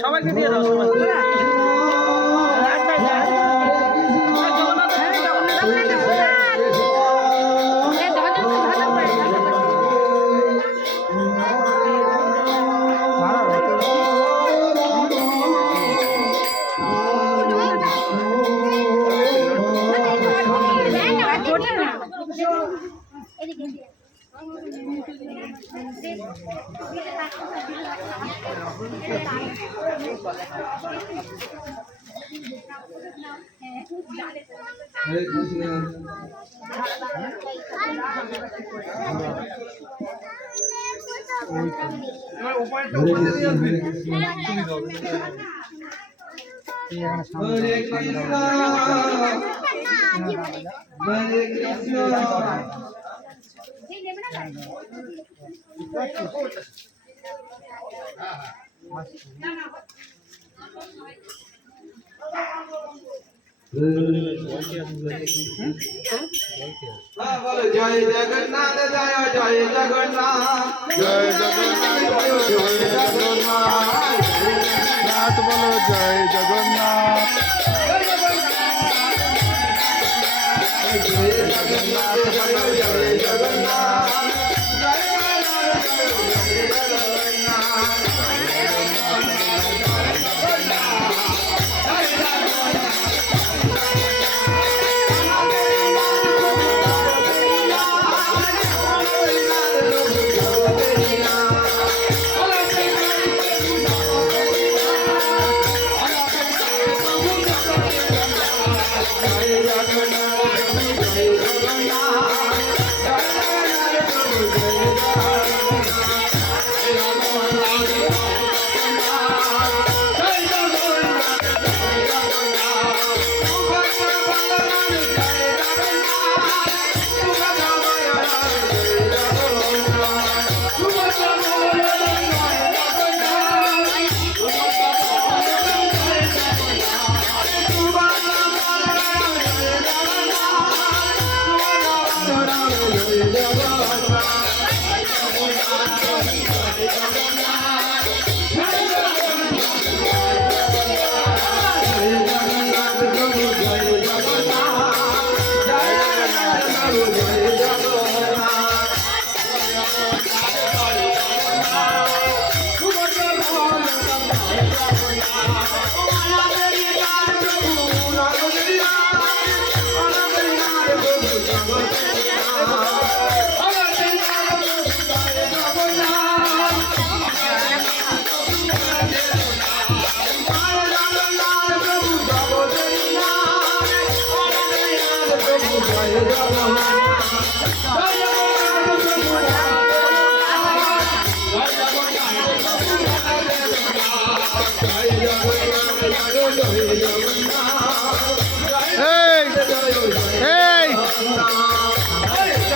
সবাইকে দিয়ে দাও हरे कृष्ण हरे कृष्ण जय जगन्नाथ जय जय जगन्नाथ जय जगन्नाथ जय जगन्नाथ बोलो जय जगन्नाथ जय जगन्नाथ जय जगन्नाथ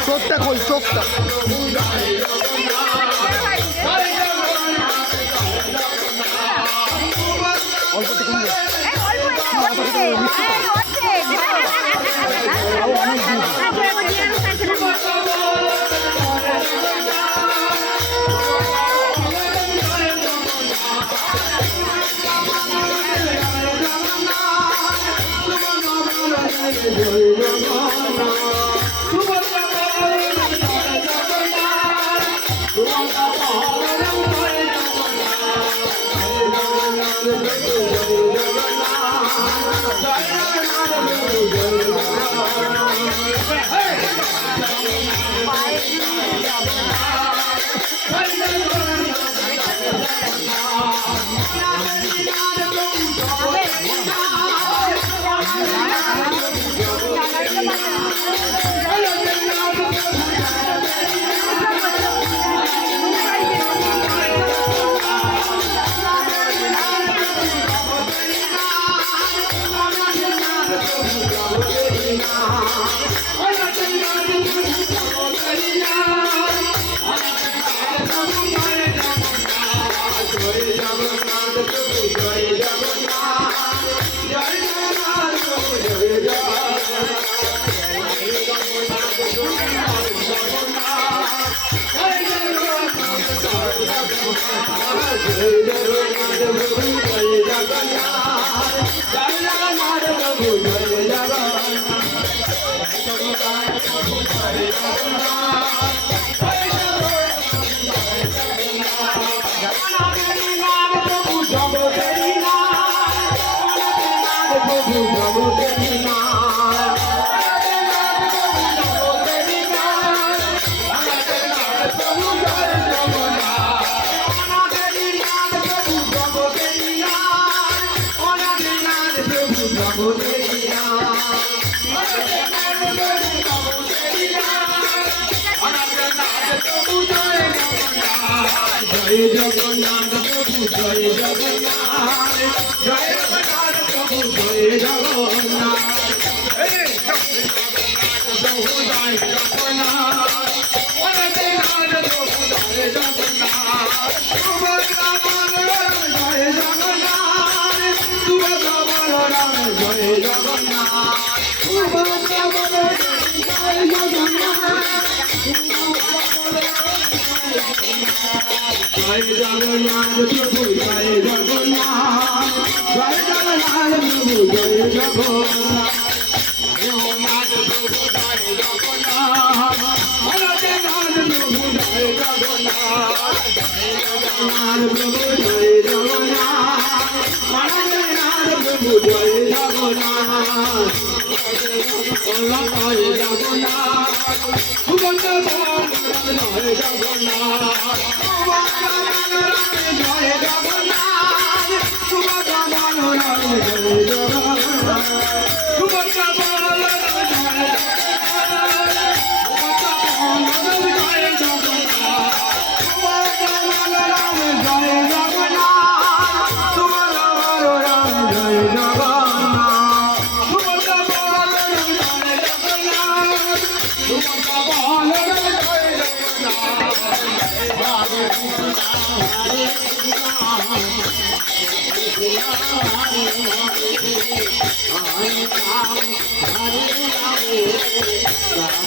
চোখটা খোল চোখটা Hey! জয় জগন্নাথ প্রভু জয় জগন্নাথ জয় জগন্নাথ প্রভু জয় জগন্নাথ প্রভু জয় জগন্নাথ অনন্তনাথ প্রভু জয় জগন্নাথ সুভদ্রা বলরাম জয় জগন্নাথ সুভদ্রা বলরাম জয় জগন্নাথ সুভদ্রা বলরাম জয় জগন্নাথ জয় জগন্নাথ প্রভু জয় জগন্নাথ জয় জগন্নাথ প্রভু জয় জগন্নাথ দেবনাথ প্রভু জয় জগন্নাথ অনন্তনাথ প্রভু জয় জগন্নাথ জগন্নাথ প্রভু জয় জগন্নাথ অনন্তনাথ প্রভু জয় জগন্নাথ জয় জগন্নাথ সুভদ্রা বলরাম জয় জগন্নাথ জয় জগন্নাথ সুভদ্রা বলরাম জয় জগন্নাথ সুভদ্রা বলরাম জয় Hare Rama, Hare Rama,